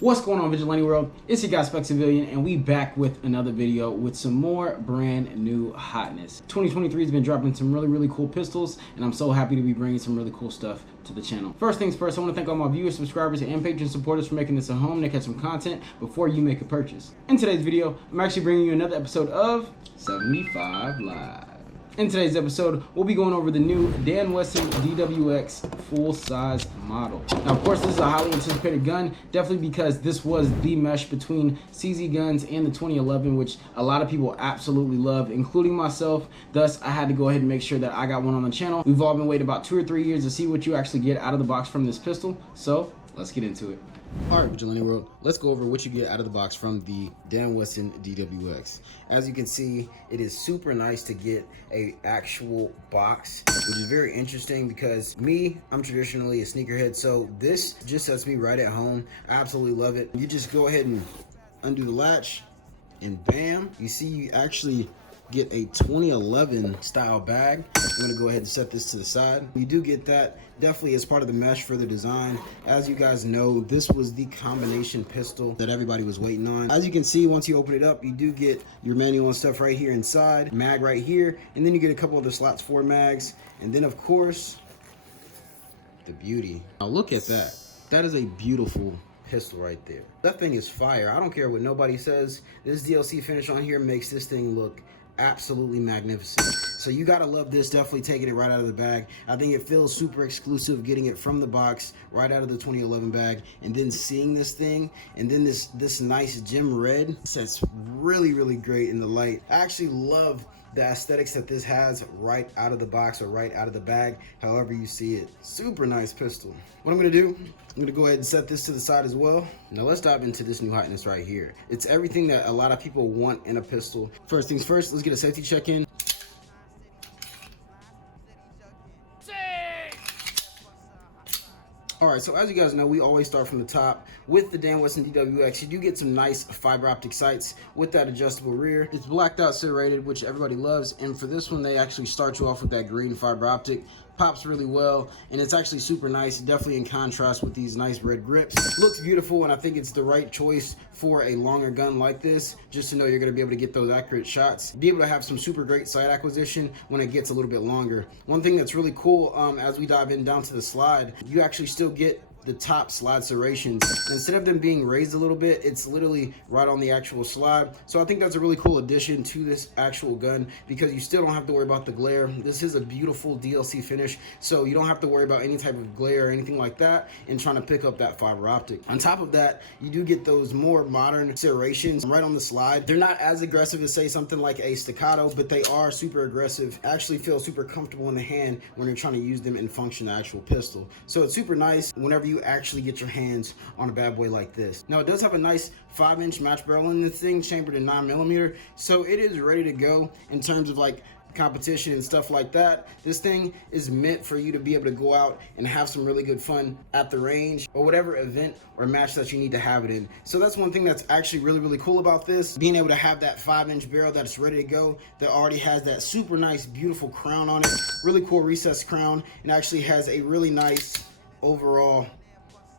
What's going on, Vigilante World? It's your guy Spec Civilian, and we back with another video with some more brand new hotness. 2023 has been dropping some really cool pistols, and I'm so happy to be bringing some really cool stuff to the channel. First things first, I want to thank all my viewers, subscribers, and Patreon supporters for making this a home to catch some content before you make a purchase. In today's video, I'm actually bringing you another episode of 75 Live. In today's episode, we'll be going over the new Wesson Dwx full-size model. Now, of course, this is a highly anticipated gun, definitely because this was the mesh between CZ guns and the 2011, which a lot of people absolutely love, including myself. Thus, I had to go ahead and make sure that I got one on the channel. We've all been waiting about 2 or 3 years to see what you actually get out of the box from this pistol, so let's get into it. Alright, Vigilante World, let's go over what you get out of the box from the Wesson Dwx. As you can see, it is super nice to get a actual box, which is very interesting because I'm traditionally a sneakerhead, so this just sets me right at home. I absolutely love it. You just go ahead and undo the latch, and bam, you see you actually get a 2011 style bag. I'm gonna go ahead and set this to the side. You do get that definitely as part of the mesh for the design. As you guys know, this was the combination pistol that everybody was waiting on. As you can see, once you open it up, you do get your manual and stuff right here inside, mag right here, and then you get a couple of the slots for mags, and then of course the beauty. Now look at that. That is a beautiful pistol right there. That thing is fire. I don't care what nobody says. This DLC finish on here makes this thing look absolutely magnificent. So you gotta love this. Definitely taking it right out of the bag. I think it feels super exclusive getting it from the box right out of the 2011 bag, and then seeing this thing, and then this nice gem red sets really great in the light. I actually love the aesthetics that this has right out of the box or right out of the bag, however you see it. Super nice pistol. What I'm gonna do, I'm gonna go ahead and set this to the side as well. Now let's dive into this new hotness right here. It's everything that a lot of people want in a pistol. First things first, let's get a safety check in. Alright, so as you guys know, we always start from the top. With the Wesson Dwx, you do get some nice fiber optic sights with that adjustable rear. It's blacked out serrated, which everybody loves, and for this one, they actually start you off with that green fiber optic. Pops really well, and it's actually super nice, definitely in contrast with these nice red grips. Looks beautiful, and I think it's the right choice for a longer gun like this, just to know you're gonna be able to get those accurate shots, be able to have some super great sight acquisition when it gets a little bit longer. One thing that's really cool, as we dive in down to the slide, you actually still get the top slide serrations. Instead of them being raised a little bit, it's literally right on the actual slide. So I think that's a really cool addition to this actual gun, because you still don't have to worry about the glare. This is a beautiful DLC finish, so you don't have to worry about any type of glare or anything like that in trying to pick up that fiber optic. On top of that, you do get those more modern serrations right on the slide. They're not as aggressive as say something like a staccato, but they are super aggressive. Actually feel super comfortable in the hand when you're trying to use them and function the actual pistol. So it's super nice whenever you actually get your hands on a bad boy like this. Now it does have a nice 5-inch match barrel in this thing, chambered in 9mm, so it is ready to go in terms of like competition and stuff like that. This thing is meant for you to be able to go out and have some really good fun at the range or whatever event or match that you need to have it in. So that's one thing that's actually really cool about this, being able to have that 5-inch barrel that's ready to go, that already has that super nice beautiful crown on it, really cool recessed crown, and actually has a really nice overall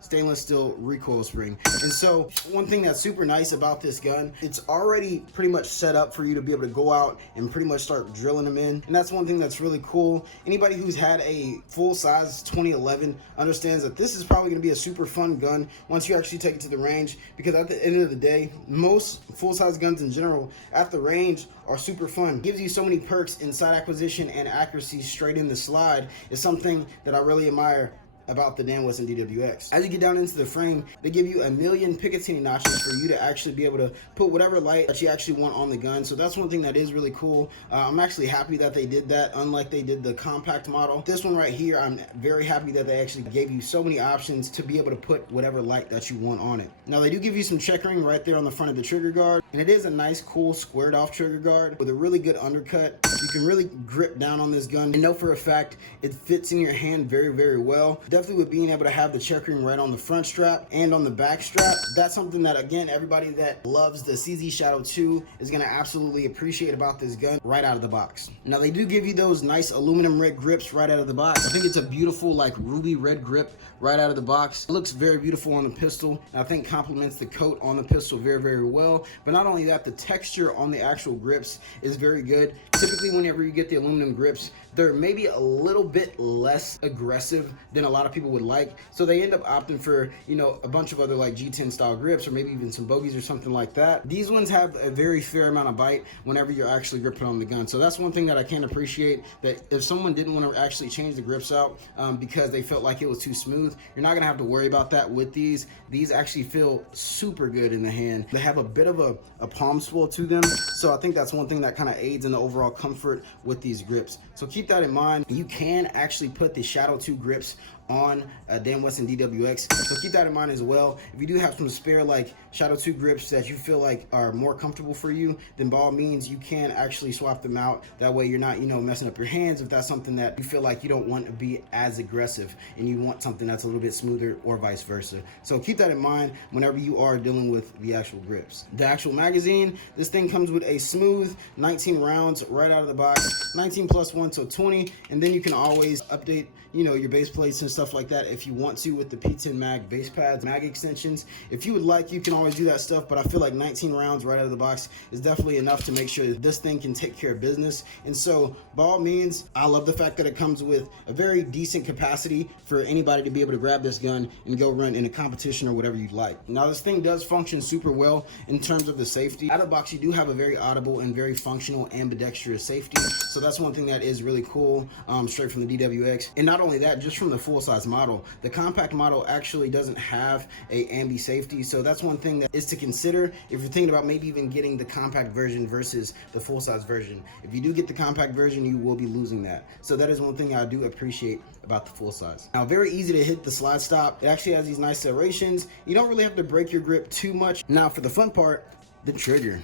stainless steel recoil spring. And so one thing that's super nice about this gun, it's already pretty much set up for you to be able to go out and pretty much start drilling them in. And that's one thing that's really cool. Anybody who's had a full-size 2011 understands that this is probably going to be a super fun gun once you actually take it to the range, because at the end of the day, most full-size guns in general at the range are super fun. It gives you so many perks in sight acquisition and accuracy straight in the slide. Is something that I really admire about the Wesson Dwx. As you get down into the frame, they give you 1,000,000 Picatinny notches for you to actually be able to put whatever light that you actually want on the gun. So that's one thing that is really cool. I'm actually happy that they did that, unlike they did the compact model. This one right here, I'm very happy that they actually gave you so many options to be able to put whatever light that you want on it. Now they do give you some checkering right there on the front of the trigger guard, and it is a nice, cool, squared off trigger guard with a really good undercut. You can really grip down on this gun and know for a fact it fits in your hand very well. Definitely definitely with being able to have the checkering right on the front strap and on the back strap, that's something that, again, everybody that loves the CZ Shadow 2 is going to absolutely appreciate about this gun right out of the box. Now, they do give you those nice aluminum red grips right out of the box. I think it's a beautiful, like, ruby red grip right out of the box. It looks very beautiful on the pistol, and I think complements the coat on the pistol very, very well. But not only that, the texture on the actual grips is very good. Typically, whenever you get the aluminum grips, they're maybe a little bit less aggressive than a lot of people would like. So they end up opting for, you know, a bunch of other like G10 style grips, or maybe even some bogies or something like that. These ones have a very fair amount of bite whenever you're actually gripping on the gun. So that's one thing that I can appreciate, that if someone didn't want to actually change the grips out because they felt like it was too smooth, you're not gonna have to worry about that with these. These actually feel super good in the hand. They have a bit of a palm swell to them. So I think that's one thing that kind of aids in the overall comfort with these grips. So keep that in mind. You can actually put the Shadow 2 grips on a Dan Wesson DWX, so keep that in mind as well. If you do have some spare like Shadow 2 grips that you feel like are more comfortable for you, then by all means you can actually swap them out. That way you're not, you know, messing up your hands if that's something that you feel like you don't want to be as aggressive and you want something that's a little bit smoother, or vice versa. So keep that in mind whenever you are dealing with the actual grips. The actual magazine, this thing comes with a smooth 19 rounds right out of the box, 19 plus 1, so 20, and then you can always update, you know, your base plates and stuff like that if you want to with the P10 mag base pads, mag extensions. If you would like, you can always do that stuff, but I feel like 19 rounds right out of the box is definitely enough to make sure that this thing can take care of business. And so by all means, I love the fact that it comes with a very decent capacity for anybody to be able to grab this gun and go run in a competition or whatever you'd like. Now, this thing does function super well in terms of the safety. Out of the box, you do have a very audible and very functional ambidextrous safety, so that's one thing that is really cool, straight from the DWX. And not only that, just from the full-size model, the compact model actually doesn't have a ambi safety, so that's one thing that is to consider if you're thinking about maybe even getting the compact version versus the full-size version. If you do get the compact version, you will be losing that. So that is one thing I do appreciate about the full size. Now, very easy to hit the slide stop. It actually has these nice serrations. You don't really have to break your grip too much. Now, for the fun part, the trigger.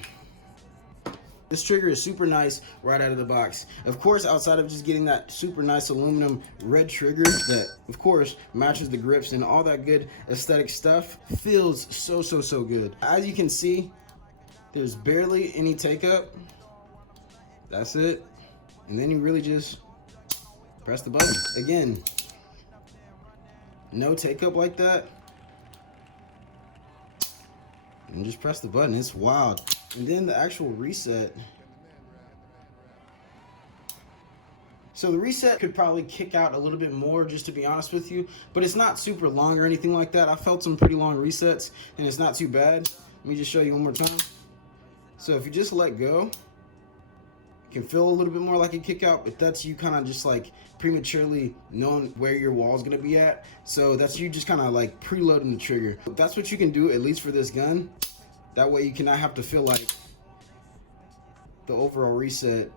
This trigger is super nice right out of the box. Of course, outside of just getting that super nice aluminum red trigger that, of course, matches the grips and all that good aesthetic stuff, feels so, so, so good. As you can see, there's barely any take up. That's it. And then you really just press the button. Again, no take up like that. And just press the button. It's wild. And then the actual reset. So the reset could probably kick out a little bit more, just to be honest with you, but it's not super long or anything like that. I felt some pretty long resets and it's not too bad. Let me just show you one more time. So if you just let go, it can feel a little bit more like a kick out, but that's you kind of just like prematurely knowing where your wall is going to be at. So that's you just kind of like preloading the trigger. That's what you can do, at least for this gun. That way you cannot have to feel like the overall reset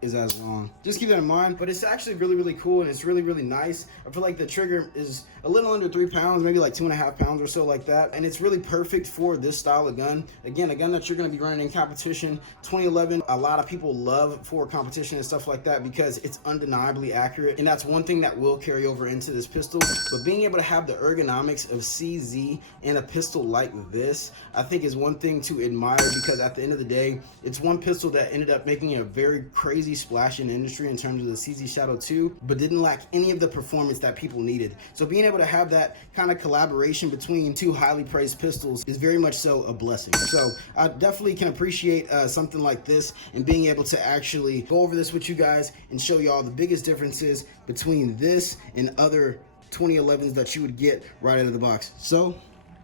is as long. Just keep that in mind, but it's actually really, really cool, and it's really, really nice. I feel like the trigger is a little under 3 pounds, maybe like 2.5 pounds or so like that, and it's really perfect for this style of gun. Again, a gun that you're gonna be running in competition. 2011, a lot of people love for competition and stuff like that because it's undeniably accurate, and that's one thing that will carry over into this pistol. But being able to have the ergonomics of CZ in a pistol like this, I think is one thing to admire, because at the end of the day, it's one pistol that ended up making a very crazy splash in the industry in terms of the CZ Shadow 2, but didn't lack any of the performance that people needed. So being able to have that kind of collaboration between two highly praised pistols is very much so a blessing. So I definitely can appreciate something like this, and being able to actually go over this with you guys and show you all the biggest differences between this and other 2011s that you would get right out of the box. So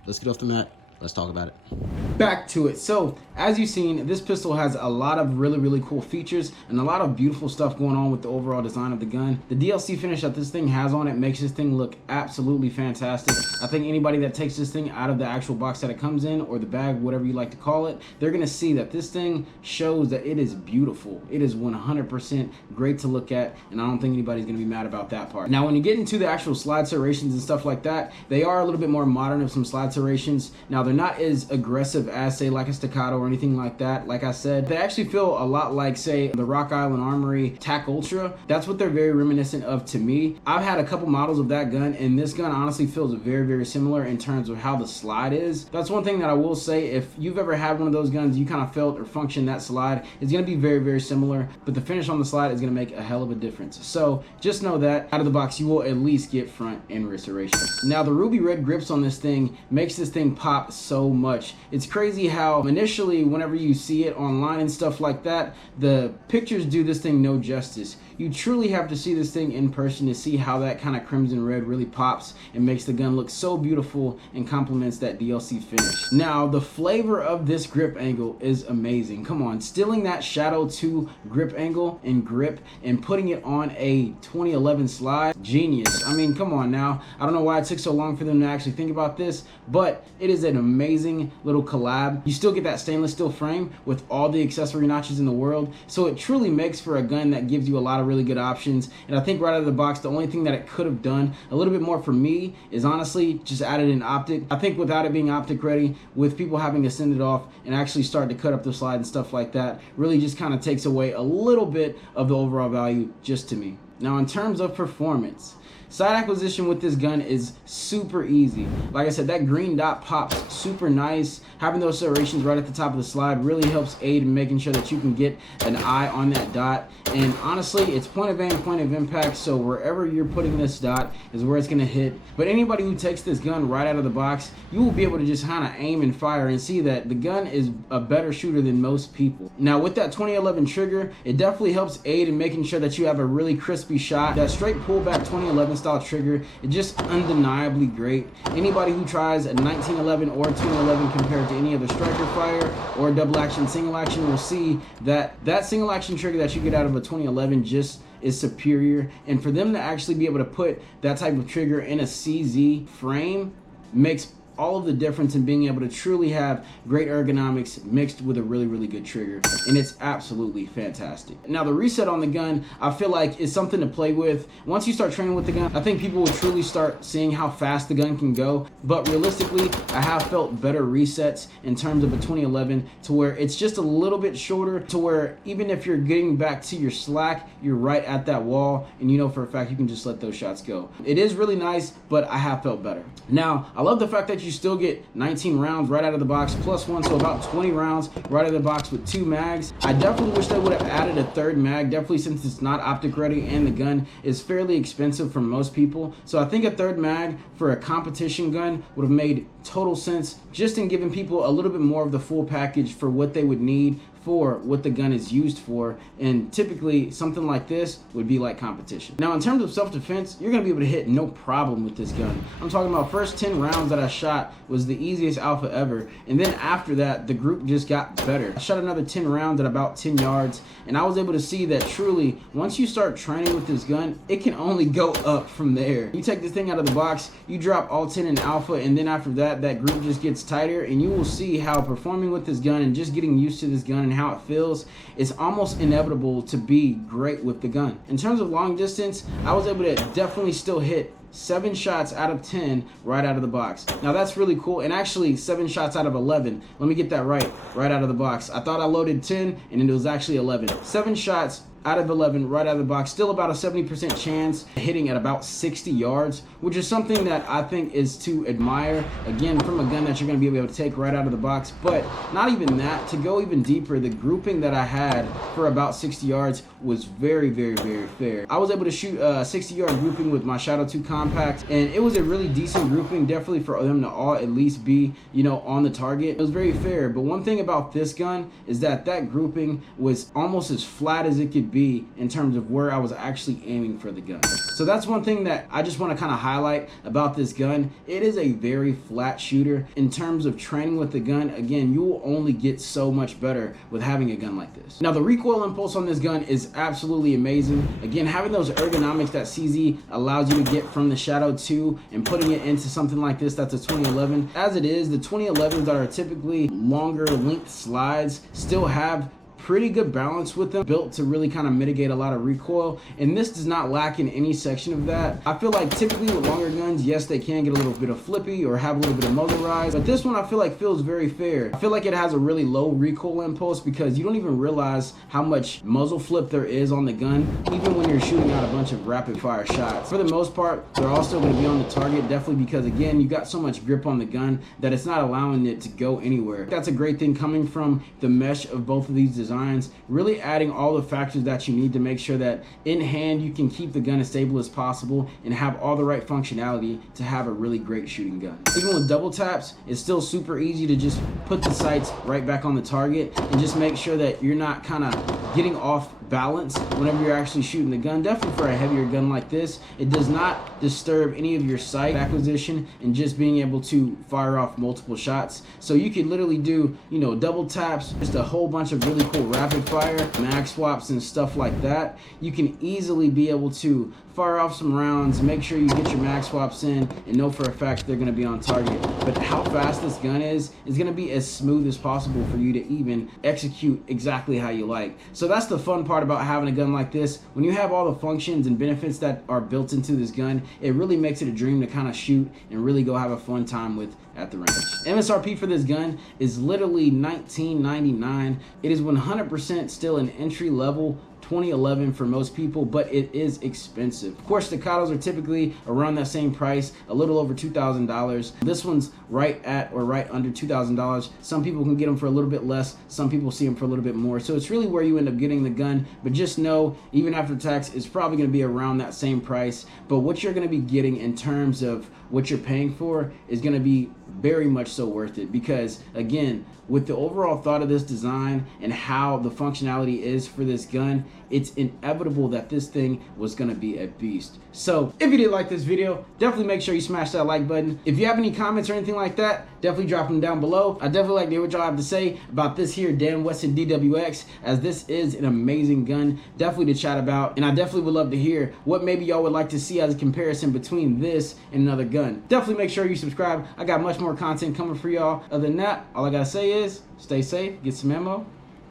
let's get off the mat. Let's talk about it. Back to it. So as you've seen, this pistol has a lot of really, really cool features and a lot of beautiful stuff going on with the overall design of the gun. The DLC finish that this thing has on it makes this thing look absolutely fantastic. I think anybody that takes this thing out of the actual box that it comes in, or the bag, whatever you like to call it, they're gonna see that this thing shows that it is beautiful. It is 100% great to look at, and I don't think anybody's gonna be mad about that part. Now, when you get into the actual slide serrations and stuff like that, they are a little bit more modern of some slide serrations. Now, they're not as aggressive aggressive as, say, like a Staccato or anything like that. Like I said, they actually feel a lot like, say, the Rock Island Armory TAC Ultra. That's what they're very reminiscent of to me. I've had a couple models of that gun, and this gun honestly feels very, very similar in terms of how the slide is. That's one thing that I will say. If you've ever had one of those guns, you kind of felt or functioned that slide, it's going to be very, very similar, but the finish on the slide is going to make a hell of a difference. So just know that out of the box, you will at least get front and restoration. Now, the ruby red grips on this thing makes this thing pop so much. It's crazy how initially, whenever you see it online and stuff like that, the pictures do this thing no justice. You truly have to see this thing in person to see how that kind of crimson red really pops and makes the gun look so beautiful and complements that DLC finish. Now, the flavor of this grip angle is amazing. Come on, stealing that Shadow 2 grip angle and grip and putting it on a 2011 slide, genius. I mean, come on now. I don't know why it took so long for them to actually think about this, but it is an amazing little collab. You still get that stainless steel frame with all the accessory notches in the world, so it truly makes for a gun that gives you a lot of really good options. And I think right out of the box, the only thing that it could have done a little bit more for me is honestly just added an optic. I think without it being optic ready, with people having to send it off and actually start to cut up the slide and stuff like that, really just kind of takes away a little bit of the overall value just to me. Now, in terms of performance, side acquisition with this gun is super easy. Like I said, that green dot pops super nice. Having those serrations right at the top of the slide really helps aid in making sure that you can get an eye on that dot. And honestly, it's point of aim, point of impact, so wherever you're putting this dot is where it's going to hit. But anybody who takes this gun right out of the box, you will be able to just kind of aim and fire and see that the gun is a better shooter than most people. Now, with that 2011 trigger, it definitely helps aid in making sure that you have a really crispy shot. That straight pullback 2011 style trigger is just undeniably great. Anybody who tries a 1911 or 2011 compared to any other striker fire or double action single action will see that that single action trigger that you get out of a 2011 just is superior. And for them to actually be able to put that type of trigger in a CZ frame makes all of the difference in being able to truly have great ergonomics mixed with a really, really good trigger, and it's absolutely fantastic. Now, the reset on the gun, I feel like is something to play with. Once you start training with the gun, I think people will truly start seeing how fast the gun can go, but realistically, I have felt better resets in terms of a 2011 to where it's just a little bit shorter, to where even if you're getting back to your slack, you're right at that wall, and you know for a fact you can just let those shots go. It is really nice, but I have felt better. Now, I love the fact that you still get 19 rounds right out of the box plus one, so about 20 rounds right out of the box with 2 mags. I definitely wish they would have added a 3rd mag, definitely since it's not optic ready and the gun is fairly expensive for most people. So I think a 3rd mag for a competition gun would have made total sense, just in giving people a little bit more of the full package for what they would need for what the gun is used for, and typically something like this would be like competition. Now, in terms of self-defense, you're going to be able to hit no problem with this gun. I'm talking about first 10 rounds that I shot was the easiest alpha ever, and then after that the group just got better. I shot another 10 rounds at about 10 yards, and I was able to see that truly once you start training with this gun, it can only go up from there. You take this thing out of the box, you drop all 10 in alpha, and then after that group just gets tighter, and you will see how performing with this gun and just getting used to this gun and how it feels, it's almost inevitable to be great with the gun. In terms of long distance, I was able to definitely still hit 7 shots out of 10 right out of the box. Now that's really cool, and actually 7 shots out of 11. Let me get that right out of the box. I thought I loaded 10 and it was actually 11. 7 shots out of 11 right out of the box, still about a 70% chance hitting at about 60 yards, which is something that I think is to admire, again, from a gun that you're going to be able to take right out of the box. But not even that, to go even deeper, the grouping that I had for about 60 yards was very, very, very fair. I was able to shoot a 60-yard grouping with my Shadow 2 compact, and it was a really decent grouping, definitely for them to all at least be, you know, on the target. It was very fair. But one thing about this gun is that that grouping was almost as flat as it could be in terms of where I was actually aiming for the gun. So that's one thing that I just want to kind of highlight about this gun. It is a very flat shooter. In terms of training with the gun, again, you will only get so much better with having a gun like this. Now, the recoil impulse on this gun is absolutely amazing. Again, having those ergonomics that CZ allows you to get from the Shadow 2 and putting it into something like this that's a 2011. As it is, the 2011s that are typically longer length slides still have pretty good balance with them, built to really kind of mitigate a lot of recoil, and this does not lack in any section of that. I feel like typically with longer guns, yes, they can get a little bit of flippy or have a little bit of muzzle rise, but this one I feel like feels very fair. I feel like it has a really low recoil impulse because you don't even realize how much muzzle flip there is on the gun, even when you're shooting out a bunch of rapid fire shots. For the most part, they're also going to be on the target, definitely because again, you got so much grip on the gun that it's not allowing it to go anywhere. That's a great thing coming from the mesh of both of these designs, really adding all the factors that you need to make sure that in hand you can keep the gun as stable as possible and have all the right functionality to have a really great shooting gun. Even with double taps, it's still super easy to just put the sights right back on the target and just make sure that you're not kind of getting off balance whenever you're actually shooting the gun. Definitely for a heavier gun like this, it does not disturb any of your sight acquisition and just being able to fire off multiple shots. So you could literally do, you know, double taps, just a whole bunch of really cool rapid fire, mag swaps and stuff like that. You can easily be able to fire off some rounds, make sure you get your mag swaps in and know for a fact they're going to be on target. But how fast this gun is going to be as smooth as possible for you to even execute exactly how you like. So that's the fun part about having a gun like this. When you have all the functions and benefits that are built into this gun, it really makes it a dream to kind of shoot and really go have a fun time with at the range. MSRP for this gun is literally $19.99. It is 100% still an entry level 2011 for most people, but it is expensive. Of course, staccatos are typically around that same price, a little over $2,000. This one's right at or right under $2,000. Some people can get them for a little bit less. Some people see them for a little bit more. So it's really where you end up getting the gun, but just know, even after tax, it's probably gonna be around that same price. But what you're gonna be getting in terms of what you're paying for is gonna be very much so worth it, because again, with the overall thought of this design and how the functionality is for this gun, it's inevitable that this thing was gonna be a beast. So if you did like this video, definitely make sure you smash that like button. If you have any comments or anything like that, definitely drop them down below. I definitely like to hear what y'all have to say about this here Dan Wesson DWX, as this is an amazing gun, definitely to chat about. And I definitely would love to hear what maybe y'all would like to see as a comparison between this and another gun. Definitely make sure you subscribe. I got much more content coming for y'all. Other than that, all I gotta say is stay safe, get some ammo.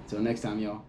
Until next time, y'all.